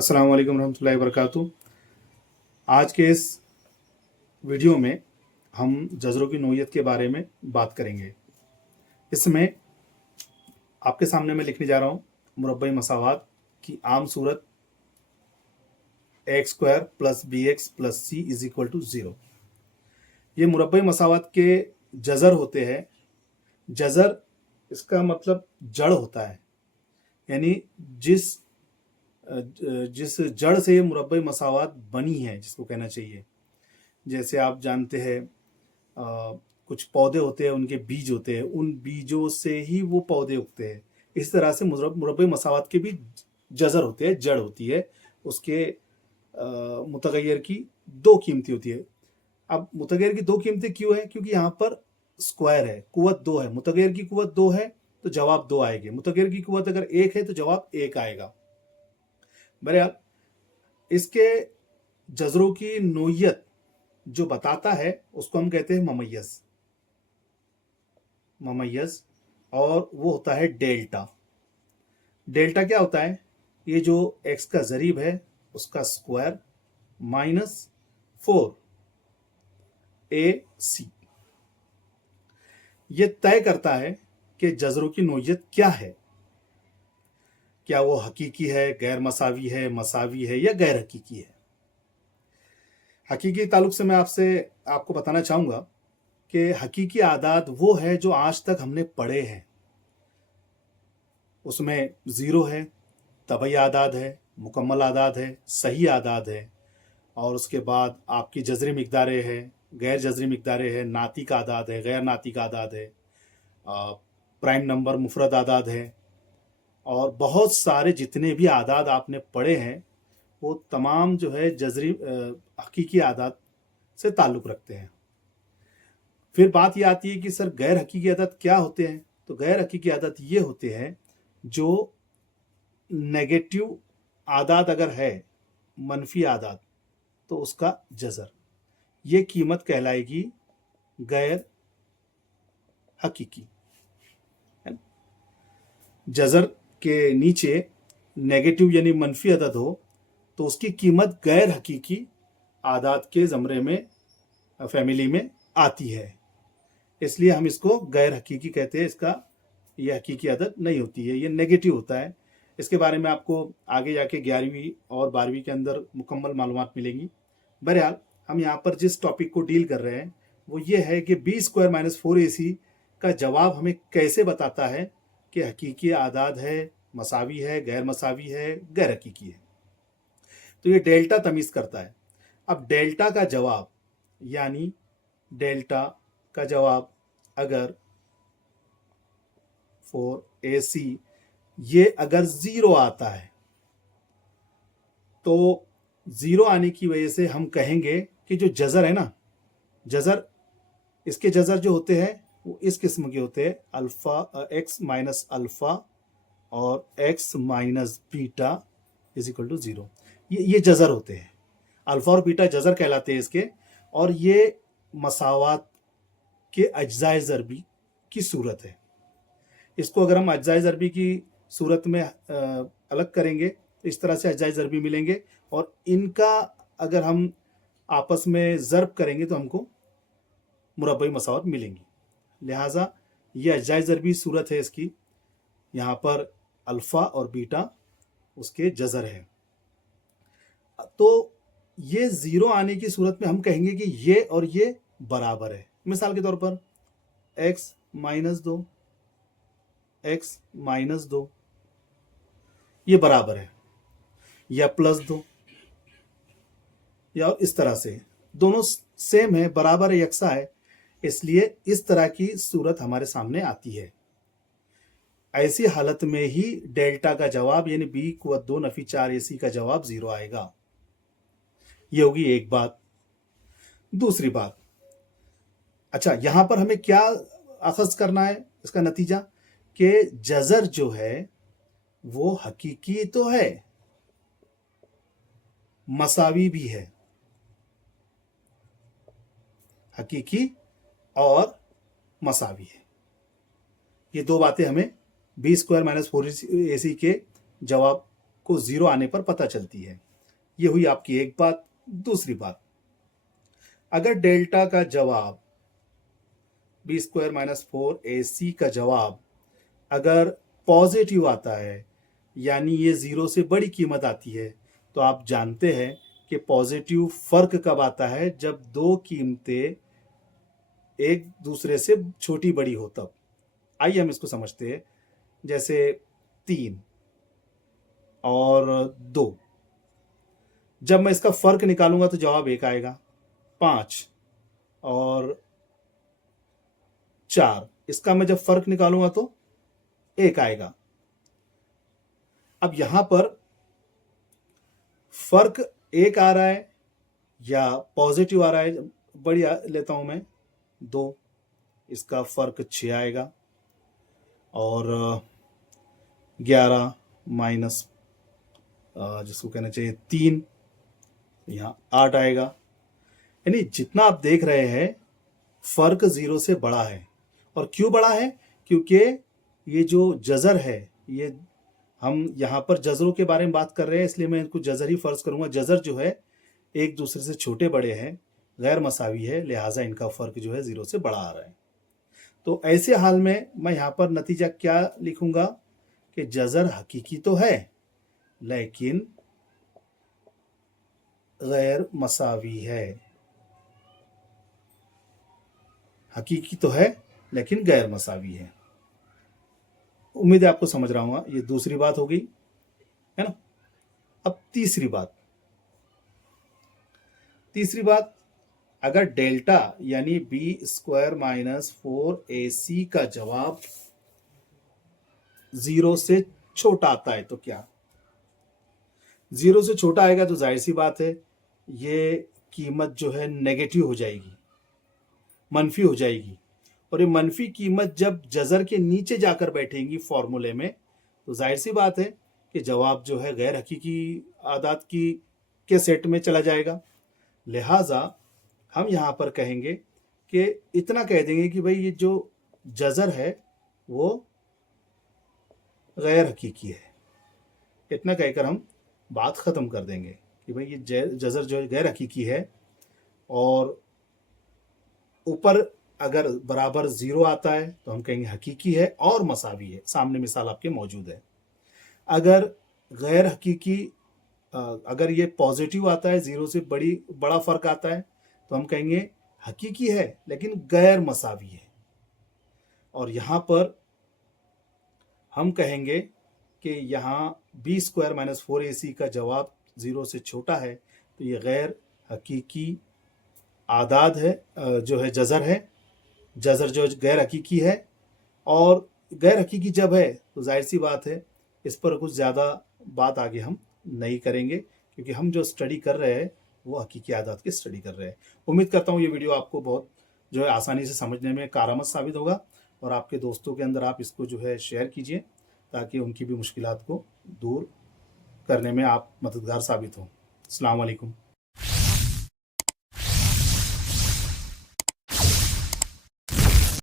अस्सलाम वालेकुम रहमतुल्लाहि व बरकातुहू। आज के इस वीडियो में हम जज़रों की नोयत के बारे में बात करेंगे। इसमें आपके सामने मैं लिखने जा रहा हूँ मुरब्बई मसावात की आम सूरत x square plus b x plus c is equal to 0। ये मुरब्बई मसावात के जज़र होते हैं। जज़र इसका मतलब जड़ होता है, यानी जिस जिस जड़ से ये मुरब्बई मसावात बनी है, जिसको कहना चाहिए। जैसे आप जानते हैं कुछ पौधे होते हैं, उनके बीज होते हैं, उन बीजों से ही वो पौधे उगते हैं। इस तरह से मुरब्बई मसावात के भी जज़र होते हैं, जड़ होती है। उसके मुतगय्यर की दो कीमतें होती है। अब मुतगय्यर की दो कीमतें क्यों है? क्योंकि यहाँ पर स्क्वायर है, कुव्वत 2 है। मुतगय्यर की कुव्वत 2 है तो जवाब 2 आएंगे। मुतगय्यर की कुव्वत अगर 1 है तो जवाब 1 आएगा। बहरहाल इसके जज़रों की नोयत जो बताता है उसको हम कहते हैं ममय्यज़, और वो होता है डेल्टा। डेल्टा क्या होता है? ये जो एक्स का ज़रीब है उसका स्क्वायर माइनस 4ac, ये तय करता है कि जज़रों की नोयत क्या है। क्या वो हकीकी है, गैर मसावी है, मसावी है या गैर हकीकी है। हकीकी ताल्लुक से मैं आपको बताना चाहूँगा कि हकीकी आदाद वो है जो आज तक हमने पढ़े हैं। उसमें ज़ीरो है, तबई आदाद है, मुकम्मल आदाद है, सही आदाद है, और उसके बाद आपकी जज़री मिक़दारें हैं, गैर जज़री मिक़दारें हैं, नातिक आदाद है, गैर नातिक आदाद है, प्राइम नंबर, मुफ़रद आदाद है, और बहुत सारे जितने भी आदाद आपने पढ़े हैं वो तमाम जो है जज़री हकीकी आदाद से ताल्लुक़ रखते हैं। फिर बात ये आती है कि सर गैर हकीकी आदाद क्या होते हैं? तो गैर हकीकी आदाद ये होते हैं जो नेगेटिव आदाद अगर है, मनफी आदाद, तो उसका जज़र, ये कीमत कहलाएगी गैर हकीकी। जज़र के नीचे नेगेटिव यानी मनफी अदद हो तो उसकी कीमत गैर हकीकी आदाद के ज़मरे में, फैमिली में आती है। इसलिए हम इसको गैर हकीकी कहते हैं। इसका ये हकीकी अदद नहीं होती है, ये नेगेटिव होता है। इसके बारे में आपको आगे जाके 11वीं और 12वीं के अंदर मुकम्मल मालूमात मिलेंगी। बहरहाल हम यहाँ पर जिस टॉपिक को डील कर रहे हैं वो ये है कि बी स्क्वायर माइनस 4ac का जवाब हमें कैसे बताता है कि हकीकी आदाद है, मसावी है, गैर मसावी है, गैर हकीकी है। तो ये डेल्टा तमीज़ करता है। अब डेल्टा का जवाब, यानी डेल्टा का जवाब अगर 4ac ये अगर 0 आता है तो 0 आने की वजह से हम कहेंगे कि जो जज़र है ना, जज़र, इसके जज़र जो होते हैं वो इस किस्म के होते हैं, अल्फ़ा एक्स माइनस अल्फ़ा और x minus beta is equal to 0। ये जज़र होते हैं, अल्फ़ा और बीटा जज़र कहलाते हैं इसके। और ये मसावात के अज्जाए ज़रबी की सूरत है। इसको अगर हम अज्जाए ज़रबी की सूरत में अलग करेंगे तो इस तरह से अज्जाए ज़रबी मिलेंगे, और इनका अगर हम आपस में ज़र्ब करेंगे तो हमको मुरब्बई मसावात मिलेंगी। लिहाजा ये अज्जाए ज़रबी सूरत है इसकी। यहाँ पर अल्फ़ा और बीटा उसके जज़र है। तो ये 0 आने की सूरत में हम कहेंगे कि ये और ये बराबर है। मिसाल के तौर पर x माइनस 2, x माइनस 2 ये बराबर है, या प्लस 2, या इस तरह से दोनों सेम है, बराबर है, यकसा है। इसलिए इस तरह की सूरत हमारे सामने आती है। ऐसी हालत में ही डेल्टा का जवाब यानी b कुव्वत 2 नफी 4ac का जवाब 0 आएगा। ये होगी एक बात। दूसरी बात, अच्छा यहां पर हमें क्या अखज़ करना है, इसका नतीजा कि जज़र जो है वो हकीकी तो है, मसावी भी है। हकीकी और मसावी है, ये दो बातें हमें बी स्क्वायर माइनस 4ac के जवाब को 0 आने पर पता चलती है। ये हुई आपकी एक बात। दूसरी बात, अगर डेल्टा का जवाब b² - 4ac का जवाब अगर पॉजिटिव आता है, यानी ये 0 से बड़ी कीमत आती है, तो आप जानते हैं कि पॉजिटिव फर्क कब आता है, जब दो कीमतें एक दूसरे से छोटी बड़ी हो तब। आइए हम इसको समझते हैं। जैसे 3 और 2, जब मैं इसका फर्क निकालूंगा तो जवाब 1 आएगा। 5 और 4, इसका मैं जब फर्क निकालूंगा तो 1 आएगा। अब यहां पर फर्क 1 आ रहा है या पॉजिटिव आ रहा है, बढ़िया लेता हूं मैं 2, इसका फर्क 6 आएगा। और 11 माइनस जिसको कहना चाहिए 3, यहाँ 8 आएगा। यानी जितना आप देख रहे हैं फर्क 0 से बड़ा है। और क्यों बड़ा है? क्योंकि ये जो जजर है, ये हम यहाँ पर जजरों के बारे में बात कर रहे हैं, इसलिए मैं इनको जजर ही फर्ज करूंगा। जजर जो है एक दूसरे से छोटे बड़े हैं, गैर मसावी है, लिहाजा इनका फर्क जो है 0 से बड़ा आ रहा है। तो ऐसे हाल में मैं यहाँ पर नतीजा क्या लिखूंगा कि जजर हकीकी तो है लेकिन गैर मसावी है। हकीकी तो है लेकिन गैर मसावी है। उम्मीद है आपको समझ रहा हूँ। ये दूसरी बात हो गई, है ना। अब तीसरी बात, अगर डेल्टा यानी b² - 4ac का जवाब 0 से छोटा आता है तो क्या? 0 से छोटा आएगा तो जाहिर सी बात है ये कीमत जो है नेगेटिव हो जाएगी, मनफी हो जाएगी। और ये मनफी कीमत जब जजर के नीचे जाकर बैठेंगी फॉर्मूले में, तो जाहिर सी बात है कि जवाब जो है गैर हकीकी आदात के सेट में चला जाएगा। लिहाजा हम यहाँ पर कहेंगे कि इतना कह देंगे कि भाई ये जो जजर है वो गैर हकीकी है। इतना कहकर हम बात ख़त्म कर देंगे कि भाई ये जजर जो है गैर हकीकी है। और ऊपर अगर बराबर 0 आता है तो हम कहेंगे हकीकी है और मसावी है। सामने मिसाल आपके मौजूद है। अगर गैर हकीकी अगर ये पॉजिटिव आता है, 0 से बड़ा फर्क आता है, तो हम कहेंगे हकीकी है लेकिन गैर मसावी है। और यहाँ पर हम कहेंगे कि यहाँ b² - 4ac का जवाब 0 से छोटा है, तो ये गैर हकीकी आदाद है, जो है जजर है। जजर जो गैर हकीकी है, और गैर हकीकी जब है तो जाहिर सी बात है इस पर कुछ ज़्यादा बात आगे हम नहीं करेंगे, क्योंकि हम जो स्टडी कर रहे हैं वो हकीकी आदात की स्टडी कर रहे हैं। उम्मीद करता हूँ ये वीडियो आपको बहुत जो है आसानी से समझने में कारआमद साबित होगा, और आपके दोस्तों के अंदर आप इसको जो है शेयर कीजिए ताकि उनकी भी मुश्किलात को दूर करने में आप मददगार साबित हों। अस्सलाम वालेकुम।